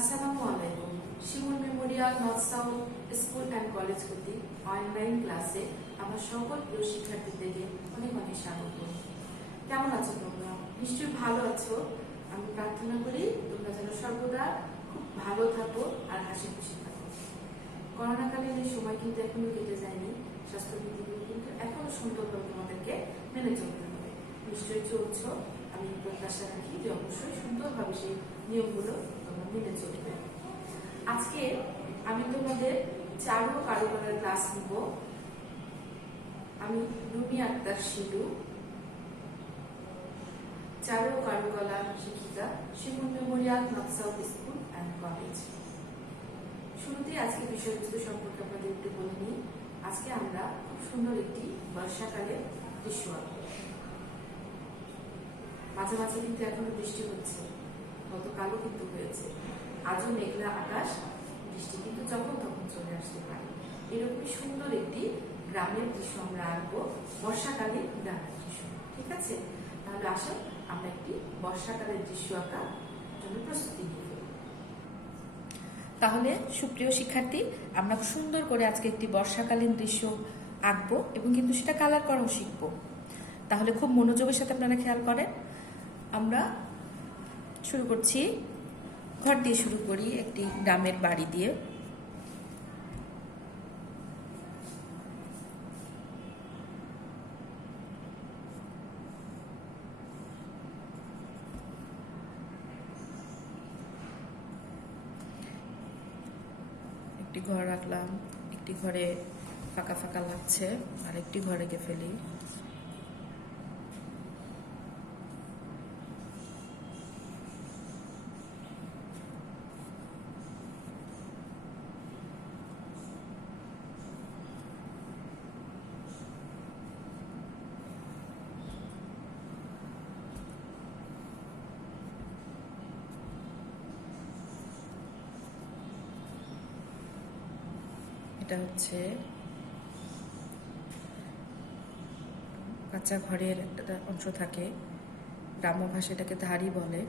আসসালামু আলাইকুম। Shimul Memorial North South School and College কর্তৃক অনলাইন ক্লাসে আমার সকল প্রিয় শিক্ষার্থীদেরকে অনেক অনেক স্বাগত। কেমন আছো তোমরা? নিশ্চয়ই ভালো আছো। আমি প্রার্থনা করি তোমরা যেন সর্বদা খুব ভালো থাকো আর হাসি খুশি থাকো। করোনাকালীন এই সময় কিন্তু এখনো কেটে যায়নি। স্বাস্থ্যবিধিগুলো কিন্তু এখনো সুন্দরভাবে তোমাদেরকে মেনে চলতে হবে। নিশ্চয়ই চলছো। আমি প্রত্যাশা রাখি যে অবশ্যই সুন্দরভাবে সেই নিয়মগুলো তোমরা মেনে চলবে। আজকে আমি তোমাদের চারু কারুকলার ক্লাস নিব। আমি রুমি আক্তার শিলু, চারু কারুকলা শিক্ষিকা, Shimul Memorial North South School and College. শুরুতেই আজকে বিষয়বস্তু সম্পর্কে আপনাদের একটু বলে নিই। আজকে আমরা খুব সুন্দর একটি বর্ষাকালের দৃশ্য আঁকব। মাঝে মাঝে কিন্তু এখনো বৃষ্টি হচ্ছে, গতকালও কিন্তু হয়েছে। আজও মেঘলা আকাশ, বৃষ্টি কিন্তু যখন তখন চলে আসতে পারে। এরকমই সুন্দর একটি গ্রামের দৃশ্য আমরা আঁকবো, বর্ষাকালীন গ্রামের দৃশ্য। ঠিক আছে, তাহলে আসো আমরা একটি বর্ষাকালের দৃশ্য আঁকার জন্য প্রস্তুতি নিই। তাহলে সুপ্রিয় শিক্ষার্থী, আমরা সুন্দর করে আজকে একটি বর্ষাকালীন দৃশ্য আঁকবো এবং কিন্তু সেটা কালার করাও শিখবো। তাহলে খুব মনোযোগের সাথে আপনারা খেয়াল করেন। আমরা শুরু করছি, ঘর দিয়ে শুরু করি, একটি গ্রামের বাড়ি দিয়ে। একটি ঘর রাখলাম, একটি ঘরে ফাঁকা ফাঁকা লাগছে, আর একটি ঘরে রেখে ফেলি। এটা হচ্ছে কাঁচা ঘরের একটা অংশ থাকে, গ্রাম্য ভাষায় এটাকে ধারি বলে।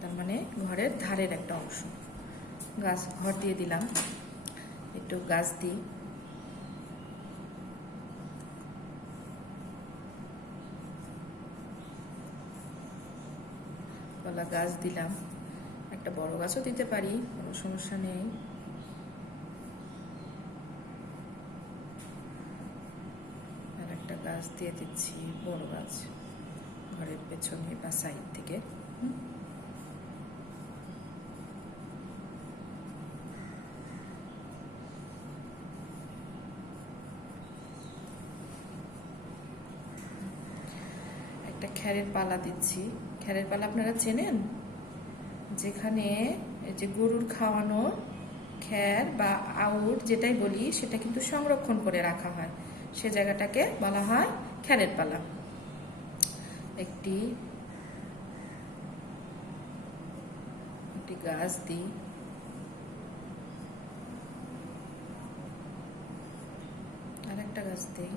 তার মানে ঘরের ধারের একটা অংশ। গাছ, ঘর দিয়ে দিলাম, একটু গাছ দিই। কলা গাছ দিলাম, একটা বড় গাছও দিতে পারি, কোনো সমস্যা নেই। আর একটা গাছ দিয়ে দিচ্ছি, বড় গাছ, ঘরের পেছনে বা সাইড থেকে। একটা খ্যারের পালা দিচ্ছি। খ্যারের পালা আপনারা চেনেন? যেখানে এই যে গরুর খাওয়ানো খ্যার বা আউট যেটাই বলি, সেটা কিন্তু সংরক্ষণ করে রাখা হয়, সে জায়গাটাকে বলা হয় খ্যারের পালা। একটি গাছ দিই, আর একটা গাছ দিই।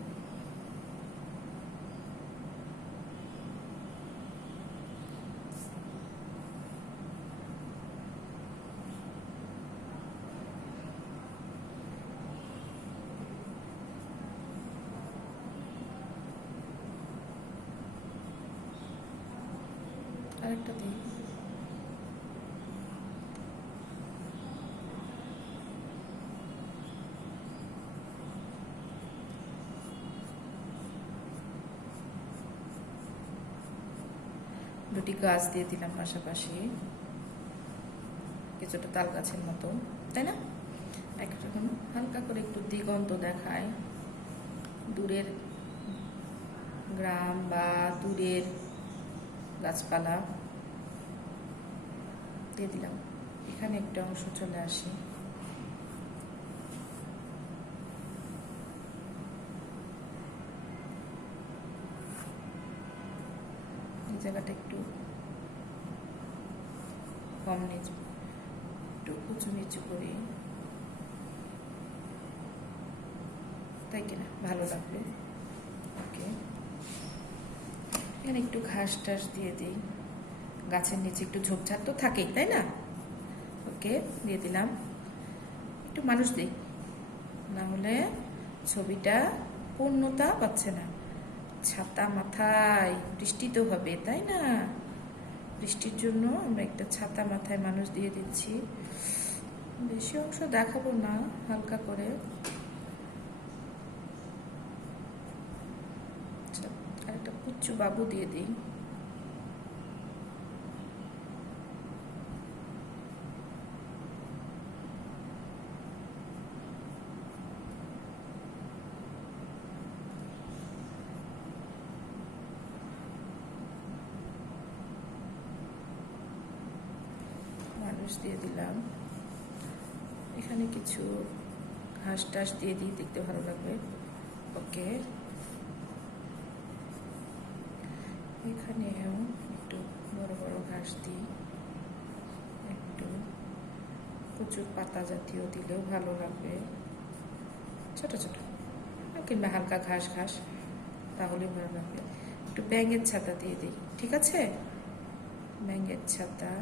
আরেকটা দিই। দুটি গাছ দিয়ে দিলাম পাশাপাশি, কিছুটা তাল গাছের মতো, তাই না? এখন হালকা করে একটু দিগন্ত দেখায়, দূরের গ্রাম বা দূরের গাছপালা দিয়ে দিলাম। এখানে একটা অংশ চলে আসে, এই জায়গাটা একটু কম নিচু, একটু উঁচু নিচু করি, তাই কিনা ভালো লাগবে। ওকে, এখানে একটু ঘাস টাস দিয়ে দিই, গাছের নিচে একটু ঝোপঝাড় তো থাকেই, তাই না? ওকে, দিয়ে দিলাম। একটু মানুষ দিই, না হলে ছবিটা পূর্ণতা পাচ্ছে না। ছাতা মাথায়, বৃষ্টি তো হবে, তাই না? বৃষ্টির জন্য আমরা একটা ছাতা মাথায় মানুষ দিয়ে দিচ্ছি। বেশি অংশ দেখাবো না, হালকা করে। আর একটা পুচ্চু বাবু দিয়ে দিই। মানুষ দিয়ে দিলাম। এখানে কিছু ঘাস টাস দিয়ে দিই, দেখতে ভালো লাগবে। ওকে, এখানেও একটু বড় বড় ঘাস দিই, একটু প্রচুর পাতা জাতীয় দিলেও ভালো লাগবে, ছোট ছোট কিংবা হালকা ঘাস ঘাস, তাহলে ভালো লাগবে। একটু ব্যাঙের ছাতা দিয়ে দিই, ঠিক আছে? ব্যাঙের ছাতা,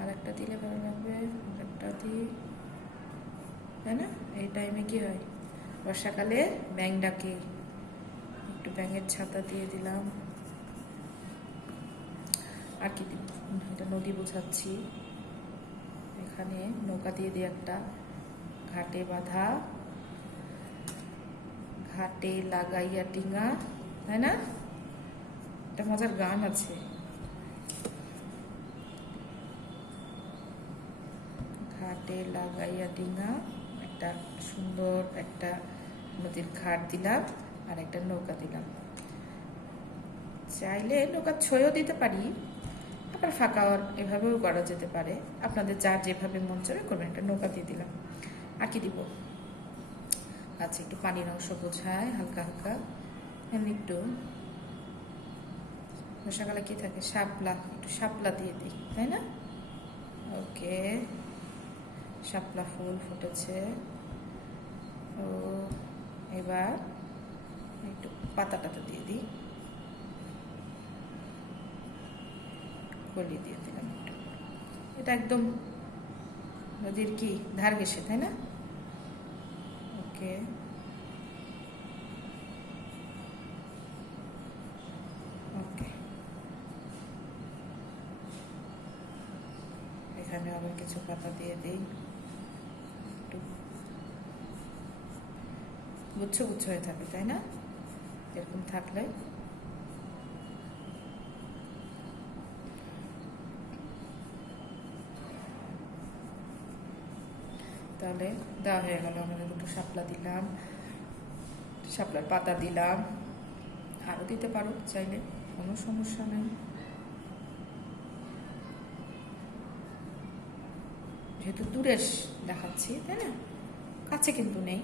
আর একটা দিলে ভালো লাগবে, একটা দিই, তাই না? এই টাইমে কি হয়, বর্ষাকালে ব্যাঙ ডাকে। একটু ব্যাঙের ছাতা দিয়ে দিলাম। আর কি দিব, এটা নদী বোঝাচ্ছি। এখানে নৌকা দিয়ে দিই একটা, ঘাটে বাঁধা, ঘাটে লাগাইয়া ডিঙা, তাই না? একটা মজার গান আছে। ঘাটে লাগাইয়া ডিঙা, একটা সুন্দর একটা নদীর ঘাট দিলাম, আর একটা নৌকা দিলাম। চাইলে নৌকার ছয়ও দিতে পারি, আবার ফাঁকা এভাবেও করা যেতে পারে, আপনাদের যার যেভাবে মন চাবে করবেন। একটা নৌকা দিয়ে দিলাম। আর কি দিব, আচ্ছা একটু পানির অংশ বোঝায় হালকা হালকা, এমনি একটু বর্ষাকালে কি থাকে, শাপলা, একটু শাপলা দিয়ে দিই, তাই না? ওকে, শাপলা ফুল ফুটেছে। ও এবার একটু পাতা টাতা দিয়ে দিই, কলি দিয়ে দিলাম একটু। এটা একদম নদীর কি ধার ঘেসে, তাই না? ওকে, ওকে, এখানে আবার কিছু পাতা দিয়ে দিই, একটু গুচ্ছ গুচ্ছ হয়ে থাকবে, তাই না? এরকম থাকলে তাহলে দেওয়া হয়ে গেল। আমাদের দুটো শাপলা দিলাম, শাপলার পাতা দিলাম, আরও দিতে পারো চাইলে, কোনো সমস্যা নেই। যেহেতু দূরে দেখাচ্ছি, তাই না? কাছে কিন্তু নেই,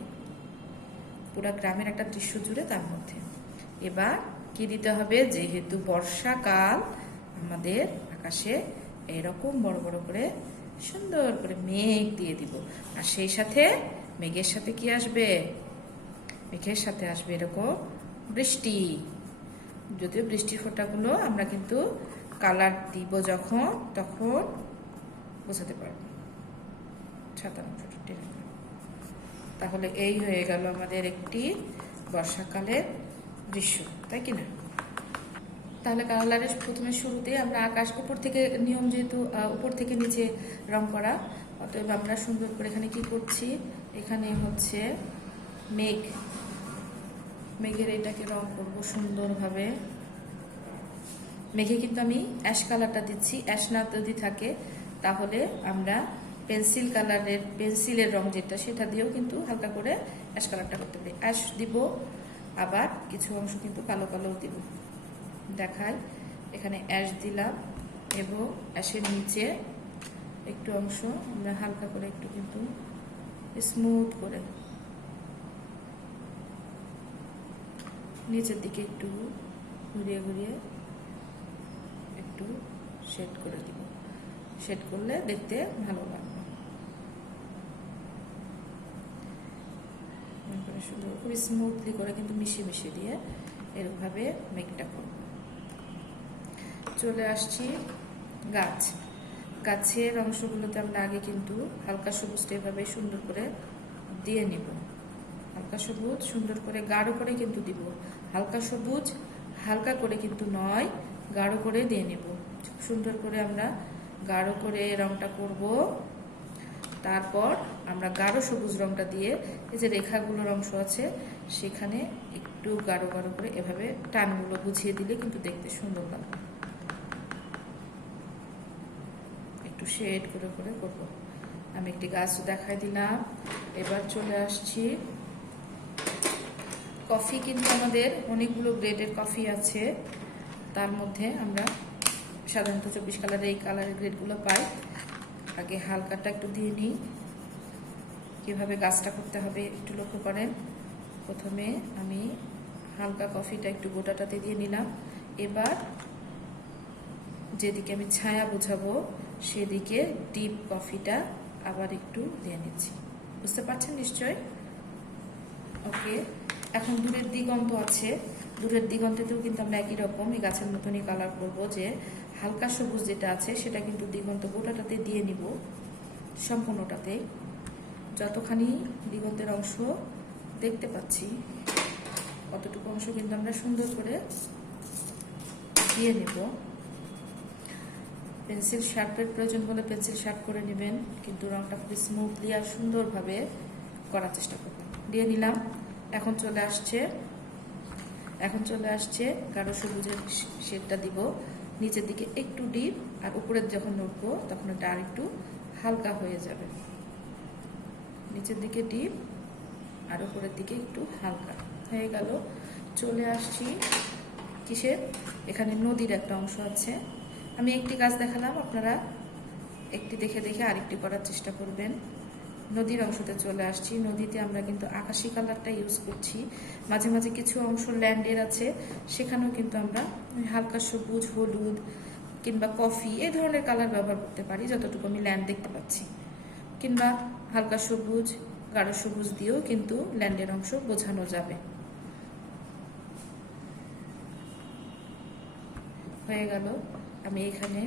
পুরো গ্রামের একটা দৃশ্য জুড়ে তার মধ্যে। এবার কি দিতে হবে, যেহেতু বর্ষাকাল, আমাদের আকাশে এরকম বড় বড় করে সুন্দর করে মেঘ দিয়ে দিব। আর সেই সাথে মেঘের সাথে কি আসবে, মেঘের সাথে আসবে এরকম বৃষ্টি। যদিও বৃষ্টির ফোঁটাগুলো আমরা কিন্তু কালার দিব যখন, তখন বোঝাতে পারবো। ছাতার অংশটা টেনে, তাহলে এই হয়ে গেল আমাদের একটি বর্ষাকালের দৃশ্য, তাই কি না? তাহলে কালারের প্রথমে শুরুতে আমরা আকাশ উপর থেকে, নিয়ম যেহেতু উপর থেকে নিচে রং করা, অতএব আমরা সুন্দর করে এখানে কি করছি, এখানে হচ্ছে মেঘ, মেঘের এটাকে রং করবো সুন্দরভাবে। মেঘে কিন্তু আমি অ্যাশ কালারটা দিচ্ছি, অ্যাশ না যদি থাকে তাহলে আমরা পেন্সিল কালারের, পেন্সিলের রং যেটা, সেটা দিয়েও কিন্তু হালকা করে অ্যাশ কালারটা করতে পারি। অ্যাশ দিব, আবার কিছু অংশ কিন্তু কালো কালো দিব। দেখাই, এখানে অ্যাশ দিলাম এবং অ্যাশের নিচে একটু অংশ আমরা হালকা করে একটু কিন্তু স্মুথ করে নিচের দিকে একটু ঘুরিয়ে ঘুরিয়ে একটু শেড করে দিব। শেড করলে দেখতে ভালো লাগবে। শুধু খুবই স্মুথলি করে কিন্তু মিশিয়ে মিশিয়ে দিয়ে এরকমভাবে মেঘটা করব। চলে আসছি গাছের অংশগুলোতে আমরা আগে কিন্তু হালকা সবুজটা এভাবে সুন্দর করে দিয়ে নিব। হালকা সবুজ সুন্দর করে গাঢ় করে কিন্তু দিব। হালকা সবুজ হালকা করে কিন্তু নয়, গাঢ় করে দিয়ে নিব। সুন্দর করে আমরা গাঢ় করে রংটা করব। তারপর আমরা গাঢ় সবুজ রংটা দিয়ে এই যে রেখাগুলোর অংশ আছে সেখানে একটু গাঢ় গাঢ় করে এভাবে টানগুলো বুঝিয়ে দিলে কিন্তু দেখতে সুন্দর লাগবে। একটু শেড করে করে করব। আমি একটি গাছ দেখাই দিলাম। এবার চলে আসছি কফি। কিন্তু আমাদের অনেকগুলো গ্রেডের কফি আছে, তার মধ্যে আমরা সাধারণত 24 কালারের এই কালারের গ্রেডগুলো পাই। আগে হালকাটা একটু দিয়ে নিই। কীভাবে গাছটা করতে হবে একটু লক্ষ্য করেন। প্রথমে আমি হালকা কফিটা একটু গোটাটাতে দিয়ে নিলাম। এবার যেদিকে আমি ছায়া বোঝাবো সেদিকে ডিপ কফিটা আবার একটু দিয়ে নিচ্ছি। বুঝতে পারছেন নিশ্চয়? ওকে, এখন দূরের দিগন্ত আছে। দূরের দিগন্তেতেও কিন্তু আমরা একই রকম এই গাছের মতনই কালার করব। যে হালকা সবুজ যেটা আছে সেটা কিন্তু দিগন্ত গোটাটাতে দিয়ে নিব, সম্পূর্ণটাতে। যতখানি দিগন্তের অংশ দেখতে পাচ্ছি অতটুকু অংশ কিন্তু আমরা সুন্দর করে দিয়ে নিব। পেন্সিল শার্পের প্রয়োজন হলে পেন্সিল শার্প করে নেবেন, কিন্তু রংটা খুবই স্মুথলি আর সুন্দরভাবে করার চেষ্টা করবেন। দিয়ে নিলাম। এখন চলে আসছে গাঢ় সবুজের শেডটা দিব। নিচের দিকে একটু ডিপ, আর উপরে যখন নড়বো তখন এটা আর একটু হালকা হয়ে যাবে। নিচের দিকে ডিপ আর উপরের দিকে একটু হালকা হয়ে গেল। চলে আসছি কিসের, এখানে নদীর একটা অংশ আছে। আমি একটি গাছ দেখালাম, আপনারা একটি দেখে দেখে আরেকটি করার চেষ্টা করবেন। নদীর অংশতে চলে আসছি। নদীতে আমরা কিন্তু আকাশি কালারটা ইউজ করছি। মাঝে মাঝে কিছু অংশ ল্যান্ডের আছে, সেখানেও কিন্তু আমরা হালকা সবুজ, হলুদ কিংবা কফি এই ধরনের কালার ব্যবহার করতে পারি যতটুকু আমি ল্যান্ড দেখতে পাচ্ছি। কিংবা হালকা সবুজ, গাঢ় সবুজ দিয়েও কিন্তু ল্যান্ডের অংশ বোঝানো যাবে। হয়ে গেল। আমি এখানে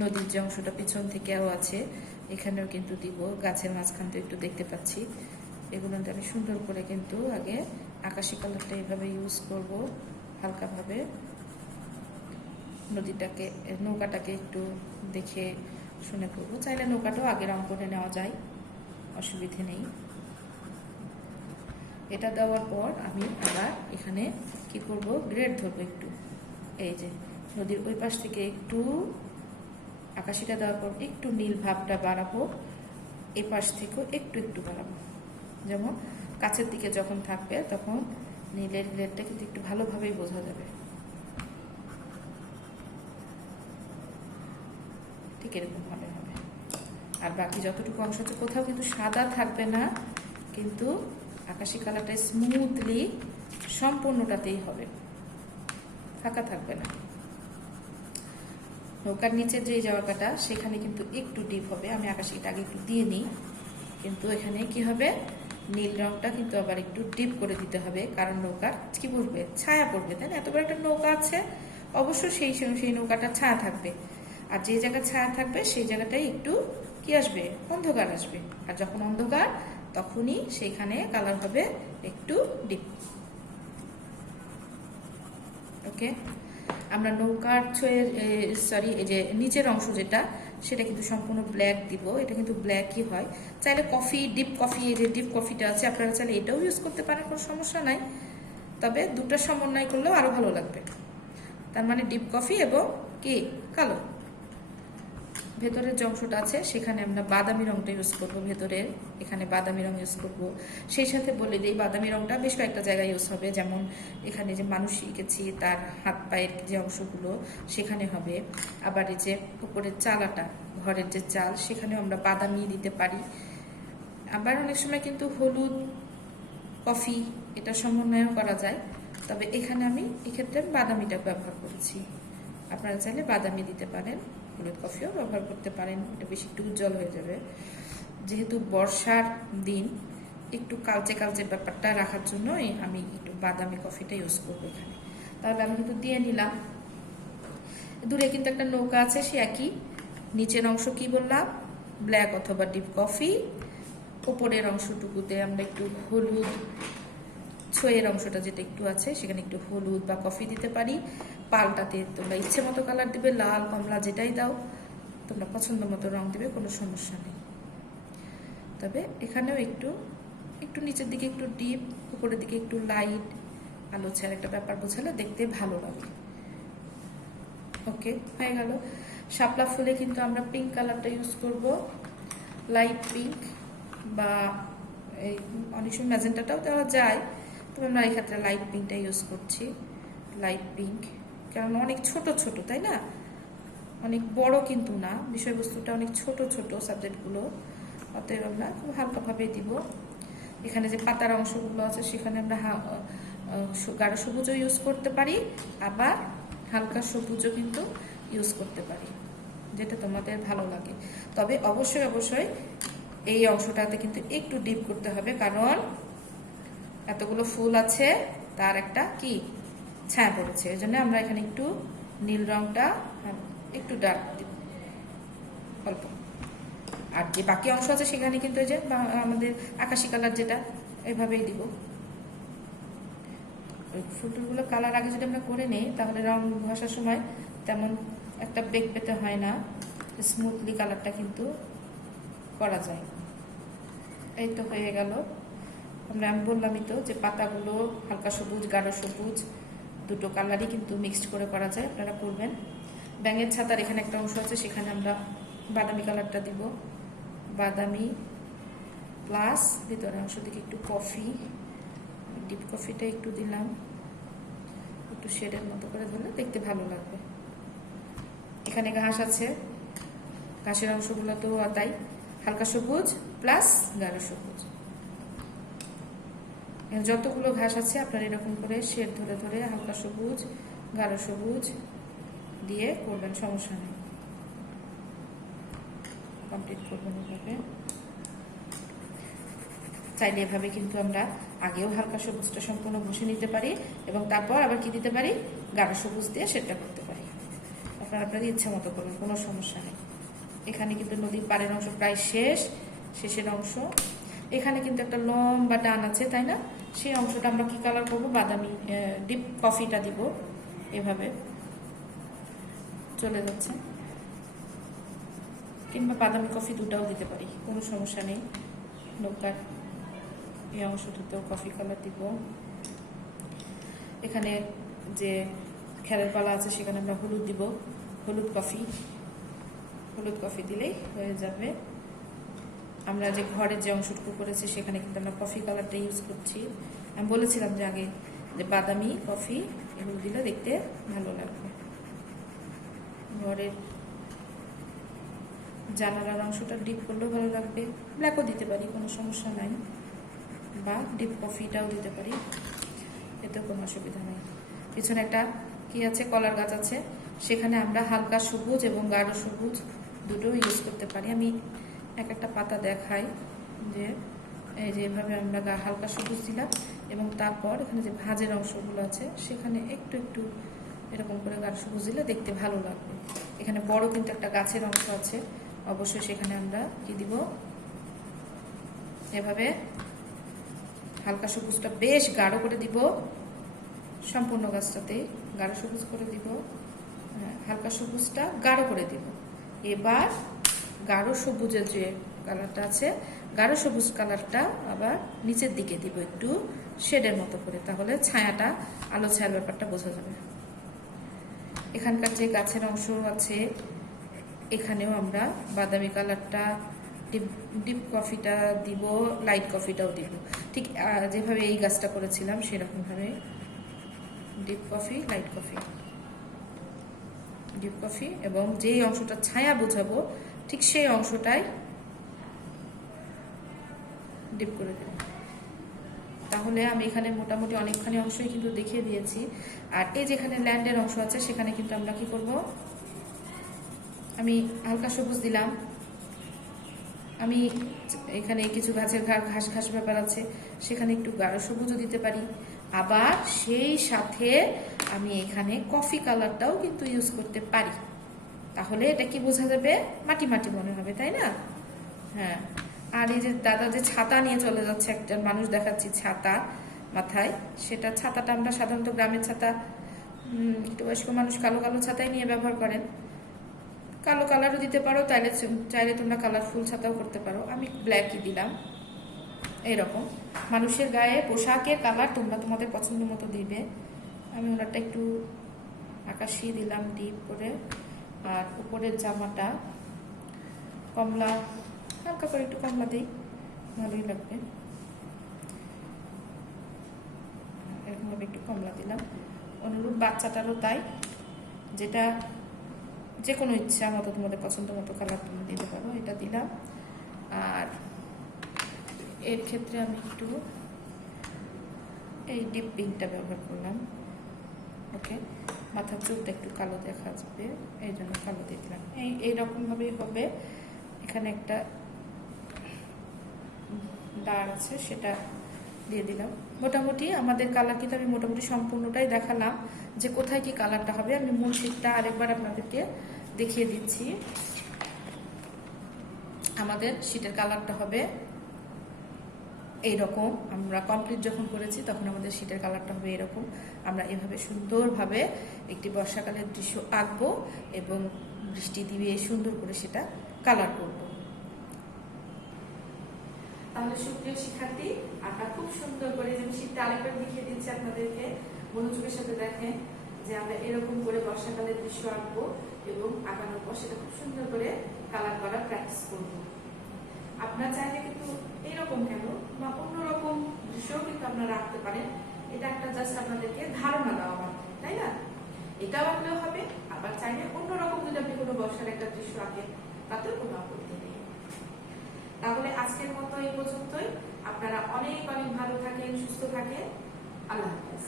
নদীর যে অংশটা পিছন থেকেও আছে এখানেও কিন্তু দিব। গাছের মাঝখান থেকে একটু দেখতে পাচ্ছি। এগুলোতে আমি সুন্দর করে কিন্তু আগে আকাশি কালারটা এভাবে ইউজ করব। হালকাভাবে নৌকাটাকে একটু দেখে শুনে করবো। চাইলে নৌকাটাও আগে রং করে নেওয়া যায়, অসুবিধে নেই। এটা দেওয়ার পর আমি আবার এখানে কি করব, গ্রেড ধরবো একটু। এই যে নদীর ওই পাশ থেকে একটু আকাশিটা দেওয়ার পর একটু নীল ভাবটা বাড়াবো, এই পাশ থেকেও একটু একটু বাড়াবো। যেমন কাছের দিকে যখন থাকবে তখন নীলের গ্রেডটা কিন্তু একটু ভালোভাবেই বোঝা যাবে। ঠিক এরকম হবে। আর বাকি যতটুকু অংশ আছে কোথাও কিন্তু সাদা থাকবে না, কিন্তু আকাশি কালারটা স্মুথলি সম্পূর্ণটাতেই হবে, ফাঁকা থাকবে না। নৌকার নিচে যে জায়গাটা সেখানে কিন্তু একটু ডিপ হবে। আমি আকাশিটা আগে একটু দিয়ে নিই, কিন্তু এখানে কি হবে, নীল রংটা কিন্তু আবার একটু ডিপ করে দিতে হবে, কারণ নৌকার কি পড়বে, ছায়া পড়বে, তাই না? এত বড় একটা নৌকা আছে, অবশ্যই সেই নৌকাটা ছায়া থাকবে। আর যে জায়গা ছায়া থাকবে সেই জায়গাটাই একটু কি আসবে, অন্ধকার আসবে। আর যখন অন্ধকার তখনই সেইখানে কালার হবে একটু ডিপ। ওকে, আমরা নৌকার এই যে নিচের অংশ যেটা সেটা কিন্তু সম্পূর্ণ ব্ল্যাক দিব। এটা কিন্তু ব্ল্যাকই হয়। চাইলে ডিপ কফি, এই যে ডিপ কফিটা আছে আপনারা চাইলে এটাও ইউজ করতে পারেন, কোনো সমস্যা নাই। তবে দুটো সমন্বয় করলেও আরো ভালো লাগবে। তার মানে ডিপ কফি এবং কি কালো। ভেতরের যে অংশটা আছে সেখানে আমরা বাদামি রংটা ইউজ করবো। ভেতরের এখানে বাদামি রং ইউজ করব। সেই সাথে বলে দিই, বাদামি রংটা বেশ কয়েকটা জায়গায় ইউজ হবে। যেমন এখানে যে মানুষ এঁকেছি তার হাত পায়ের যে অংশগুলো সেখানে হবে। আবার এই যে উপরের চালাটা, ঘরের যে চাল, সেখানেও আমরা বাদামি দিতে পারি। আবার অনেক সময় কিন্তু হলুদ, কফি এটা সমন্বয় করা যায়। তবে এখানে আমি এক্ষেত্রে বাদামিটা ব্যবহার করেছি। আপনারা চাইলে বাদামি দিতে পারেন, হলুদ কফিও ব্যবহার করতে পারেন, এটা বেশি একটু উজ্জ্বল হয়ে যাবে। যেহেতু বর্ষার দিন একটু কালচে কালচে ব্যাপারটা রাখার জন্যই আমি একটু বাদামি কফিটা ইউজ করবো এখানে। তাহলে আমি কিন্তু দিয়ে নিলাম। দূরে কিন্তু একটা নৌকা আছে, সে একই। নিচের অংশ কি বললাম, ব্ল্যাক অথবা ডিপ কফি। উপরের অংশটুকুতে আমরা একটু হলুদ, ছয়ের অংশটা যেটা একটু আছে সেখানে একটু হলুদ বা কফি দিতে পারি। পাল্টাতে তোমরা ইচ্ছে মতো কালার দিবে, লাল কমলা যেটাই দাও, তোমরা পছন্দ মতো রং দিবে, কোনো সমস্যা নেই। তবে এখানেও একটু একটু নিচের দিকে একটু ডিপ, উপরের দিকে একটু লাইট, আলো ছাড়া একটা ব্যাপার বোঝালে দেখতে ভালো লাগে। ওকে, হয়ে গেল। শাপলা ফুলে কিন্তু আমরা পিঙ্ক কালারটা ইউজ করব, লাইট পিঙ্ক বা এই অনেক সময় ম্যাজেন্টাটাও দেওয়া যায়, তবে আমরা এক্ষেত্রে লাইট পিঙ্কটা ইউজ করছি। লাইট পিঙ্ক কারণ অনেক ছোট ছোট, তাই না, অনেক বড় কিন্তু না, বিষয়বস্তুটা অনেক ছোট ছোট সাবজেক্টগুলো, অতএব আমরা খুব হালকাভাবে দিব। এখানে যে পাতার অংশগুলো আছে সেখানে আমরা গাঢ় সবুজও ইউজ করতে পারি, আবার হালকা সবুজও কিন্তু ইউজ করতে পারি, যেটা তোমাদের ভালো লাগে। তবে অবশ্যই অবশ্যই এই অংশটাতে কিন্তু একটু ডিপ করতে হবে, কারণ এতগুলো ফুল আছে, তার একটা কি ছায়া পড়েছে, এই জন্য আমরা এখানে একটু নীল রংটা একটু ডার্ক দিব অল্প। আর যে বাকি অংশ আছে সেখানে কিন্তু এই যে আমাদের আকাশি কালার যেটা, এইভাবেই দিব। ফুলগুলো কালার আগে যদি আমরা করে নেই তাহলে রং ঘষার সময় তেমন একটা বেগ পেতে হয় না, স্মুথলি কালারটা কিন্তু করা যায়। এই তো হয়ে গেল। আমি বললামই তো যে পাতাগুলো হালকা সবুজ গাঢ় সবুজ দুটো কালারই কিন্তু মিক্সড করে করা যায়, আপনারা করবেন। ব্যাঙের ছাতার এখানে একটা অংশ আছে, সেখানে আমরা বাদামি কালারটা দিব, বাদামি প্লাস ভিতরের অংশ দিকে একটু কফি, ডিপ কফিটা একটু দিলাম, একটু শেডের মতো করে ধরলে দেখতে ভালো লাগবে। এখানে ঘাস আছে, ঘাসের অংশগুলো তো তাই হালকা সবুজ প্লাস গাঢ় সবুজ। যতগুলো ঘাস আছে আপনার এরকম করে শেড ধরে ধরে হালকা সবুজ গাঢ় সবুজ দিয়ে করবেন, সমস্যা নেই, কমপ্লিট করবেন এভাবে। চাইলে এভাবে কিন্তু আমরা আগেও হালকা সবুজটা সম্পূর্ণ ঘষে নিতে পারি এবং তারপর আবার কি দিতে পারি, গাঢ় সবুজ দিয়ে সেটা করতে পারি। আপনারা আপনাদের ইচ্ছা মতো করবেন, কোনো সমস্যা নেই। এখানে কিন্তু নদীর পাড়ের অংশ প্রায় শেষের অংশ। এখানে কিন্তু একটা লম্বা ডান আছে, তাই না, সেই অংশটা আমরা কি কালার করবো, বাদামি ডিপ কফিটা দিব, এভাবে চলে যাচ্ছে। কিংবা বাদামি কফি দুটাও দিতে পারি, কোনো সমস্যা নেই। নৌকার এই অংশটাতেও কফি কালার দিব। এখানে যে খেলের পালা আছে সেখানে আমরা হলুদ দিব, হলুদ কফি দিলেই হয়ে যাবে। আমরা যে ঘরের যে অংশটুকু করেছি সেখানে কিন্তু আমরা কফি কালারটা ইউজ করছি। আমি বলেছিলাম যে আগে যে বাদামি কফি এগুলো দিলে দেখতে ভালো লাগবে। ঘরের জানালার অংশটা ডিপ করলেও ভালো লাগবে, ব্ল্যাকও দিতে পারি, কোনো সমস্যা নাই, বা ডিপ কফিটাও দিতে পারি, এতেও কোনো অসুবিধা নেই। পিছনে একটা কি আছে, কলার গাছ আছে, সেখানে আমরা হালকা সবুজ এবং গাঢ় সবুজ দুটো ইউজ করতে পারি। আমি এক একটা পাতা দেখাই, যে এই যে এভাবে আমরা হালকা সবুজ দিলাম এবং তারপর এখানে যে ভাঁজের অংশগুলো আছে সেখানে একটু একটু এরকম করে গাঢ় সবুজ দিলে দেখতে ভালো লাগবে। এখানে বড় কিন্তু একটা গাছের অংশ আছে, অবশ্যই সেখানে আমরা কি দিব, এভাবে হালকা সবুজটা বেশ গাঢ় করে দিব, সম্পূর্ণ গাছটাতে গাঢ় সবুজ করে দিব, হালকা সবুজটা গাঢ় করে দিব। এবার গাঢ় সবুজের যে কালারটা আছে, গাঢ় সবুজ কালারটা আবার নিচের দিকে দিব একটু শেডের মতো করে, তাহলে ছায়াটা আলো ছায়ার ব্যাপারটা বোঝা যাবে। এখানকার যে গাছের অংশ আছে এখানেও আমরা বাদামি কালারটা, ডিপ কফিটা দিব, লাইট কফিটাও দিব, ঠিক যেভাবে এই গাছটা করেছিলাম সেরকমভাবে deep coffee light coffee, deep coffee, এবং যেই অংশটা ছায়া বোঝাবো ঠিক সেই অংশটাই ডিপ করে দেব। তাহলে আমি এখানে মোটামুটি অনেকখানি অংশই কিন্তু দেখিয়ে দিয়েছি। আর এই যেখানে ল্যান্ডের অংশ আছে সেখানে কিন্তু আমরা কি করব, আমি হালকা সবুজ দিলাম, আমি এখানে কিছু গাছের ঘাস ঘাস ব্যাপার আছে, সেখানে একটু গাঢ় সবুজও দিতে পারি। আবার সেই সাথে আমি এখানে কফি কালারটাও কিন্তু ইউজ করতে পারি। তাহলে এটা কি বোঝা যাবে? মাটি মাটি মনে হবে, তাই না? হ্যাঁ। আর এই যে দাদা যে ছাতা নিয়ে চলে যাচ্ছে, একটা মানুষ দেখাচ্ছি ছাতা মাথায়, সেটা ছাতাটা আমরা সাধারণত গ্রামের ছাতা, একটু বয়স্ক মানুষ কালো কালো ছাতাই নিয়ে ব্যবহার করেন। কালো কালারও দিতে পারো, চাইলে তোমরা কালারফুল ছাতাও করতে পারো। আমি ব্ল্যাকই দিলাম। এইরকম মানুষের গায়ে পোশাকের কালার তোমরা তোমাদের পছন্দ মতো দিবে। আমি ওনারটা একটু আকাশি দিলাম ডিপ করে, আর উপরের জামাটা কমলা, হালকা করে একটু কমলা দিই, ভালোই লাগবে। এরকমভাবে একটু কমলা দিলাম। অনুরূপ বাচ্চাটারও তাই, যেটা যে কোনো ইচ্ছা মতো তোমাদের পছন্দ মতো কালার তোমরা দিতে পারো। এটা দিলাম। আর এর ক্ষেত্রে আমি একটু এই ডিপ পিঙ্কটা ব্যবহার করলাম। ওকে, মাথার চুলটা একটু কালো দেখা যাবে, এই জন্য কালো দিয়ে দিলাম। এইরকমভাবেই হবে। এখানে একটা দাঁড় আছে, সেটা দিয়ে দিলাম। মোটামুটি আমাদের কালার কিন্তু আমি মোটামুটি সম্পূর্ণটাই দেখালাম যে কোথায় কি কালারটা হবে। আমি মূল শীটটা আরেকবার আপনাদেরকে দেখিয়ে দিচ্ছি। আমাদের শীটের কালারটা হবে এইরকম। আমরা কমপ্লিট যখন করেছি তখন আমাদের শীটের কালারটা হবে এরকম। আমরা এভাবে সুন্দরভাবে একটি বর্ষাকালের দৃশ্য আঁকবো এবং বৃষ্টি দিয়ে সুন্দর করে সেটা কালার করব। তাহলে সুপ্রিয় শিক্ষার্থী, আমরা খুব সুন্দর করে, যে শীতটা আরেকবার দেখিয়ে দিচ্ছি আপনাদেরকে, মনোযোগের সাথে দেখেন যে আমরা এরকম করে বর্ষাকালের দৃশ্য আঁকবো এবং আঁকানোর পর সেটা খুব সুন্দর করে কালার করার প্র্যাকটিস করব। আপনারা চাইলে কিন্তু এইরকম কেন বা অন্যরকম দৃশ্যও কিন্তু আপনারা আঁকতে পারেন। এটা একটা জাস্ট আপনাদেরকে ধারণা দেওয়া হয়, তাই না? এটাও আঁকলেও হবে, আবার চাইলে অন্যরকম যদি আপনি কোনো বর্ষার একটা দৃশ্য আঁকেন তাতেও কোনো আপত্তি নেই। তাহলে আজকের মতো এই পর্যন্তই। আপনারা অনেক অনেক ভালো থাকেন, সুস্থ থাকেন। আল্লাহ হাফেজ।